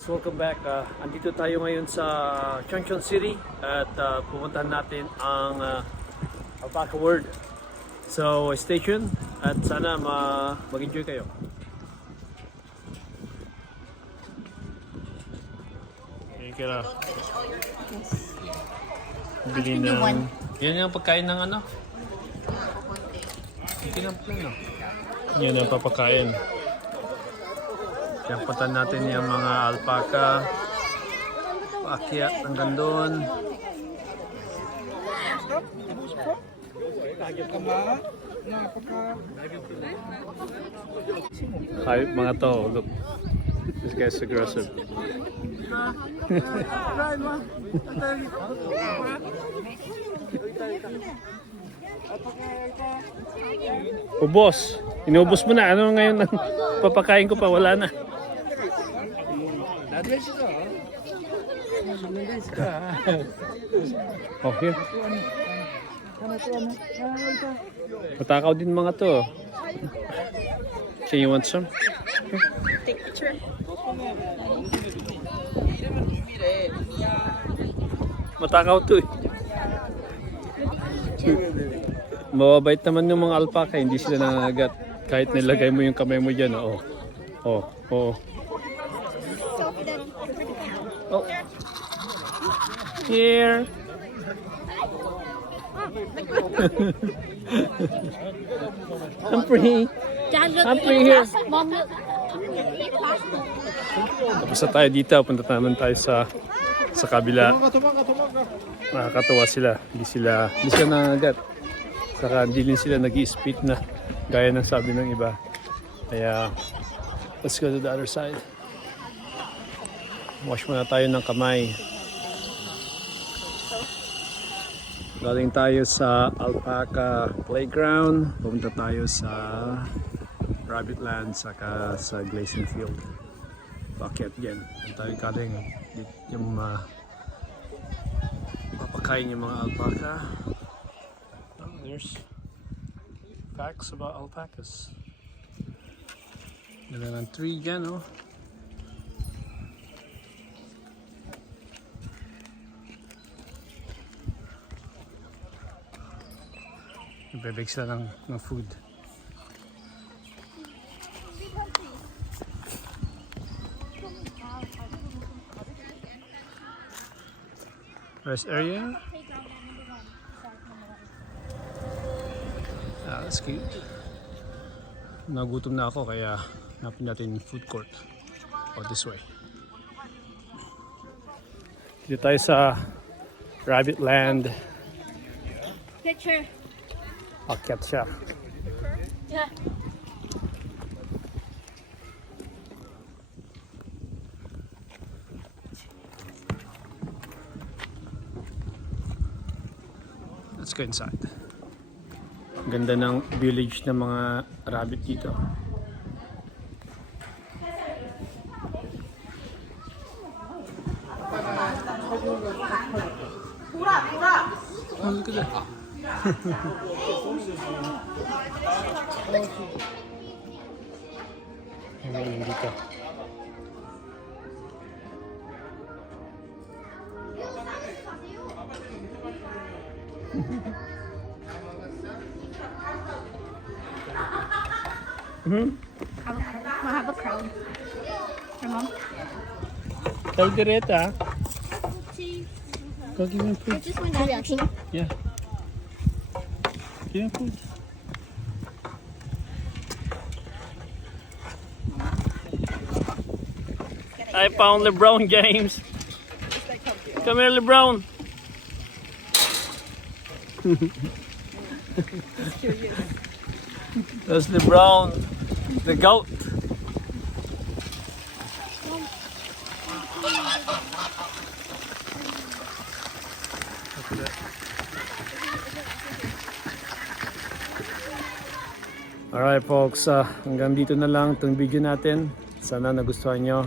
Welcome back. Andito tayo ngayon sa Chongchon City at pupuntahan natin ang Alpaca World. So stay tuned at sana mag-enjoy kayo. Okay, kaya bili ng... Yan yung pagkain ng ano? Kinamplano. Yan ang papakain. Kaya puntan natin yung mga alpaca, paakyat hanggang doon. Hi mga to, look. This guy's aggressive. Ubos. Inubos mo na. Ano ngayon ang papakain ko pa? Wala na. Oh, here. Matakaw din mga to. So you want some? Take picture. Matakaw to eh. Mababait naman yung mga alpaca, hindi sila nangagat. Kahit nilagay mo yung kamay mo dyan, oh. Oh, oh. Oh. Here. I'm free. Dad, look. I'm free here. Mom, look. Tapos na tayo dito, punta naman tayo sa kabila. Nakakatawa sila. Hindi sila nangagat. Saka hindi din sila nag-i-spit na gaya ng sabi ng iba. Kaya let's go to the other side. Wash muna tayo ng kamay. Galing tayo sa Alpaca Playground. Pumunta tayo sa Rabbit Land saka sa Glazing Field. Bakit yan? Tayo galing dito yung papakain yung mga alpaca. Oh, there's facts about alpacas. Ganda ng tree dyan, oh. Nagbe-bake sila ng food. Rest area. Ah, that's cute. Nagutom na ako kaya hanapin natin food court. Oh, this way. Dito tayo sa Rabbit Land. Picture. Akyat siya. Yeah. Let's go inside. Ganda ng village ng mga rabbit dito. Oh, look at that. Ayan dito. I have a crowd. Your mom? Tell Greta. See. Go give him food. Just one reaction. Yeah. Give him food. I found LeBron James. Come here, LeBron. That's LeBron, the goat. Alright folks, hanggang dito na lang itong video natin. Sana nagustuhan nyo.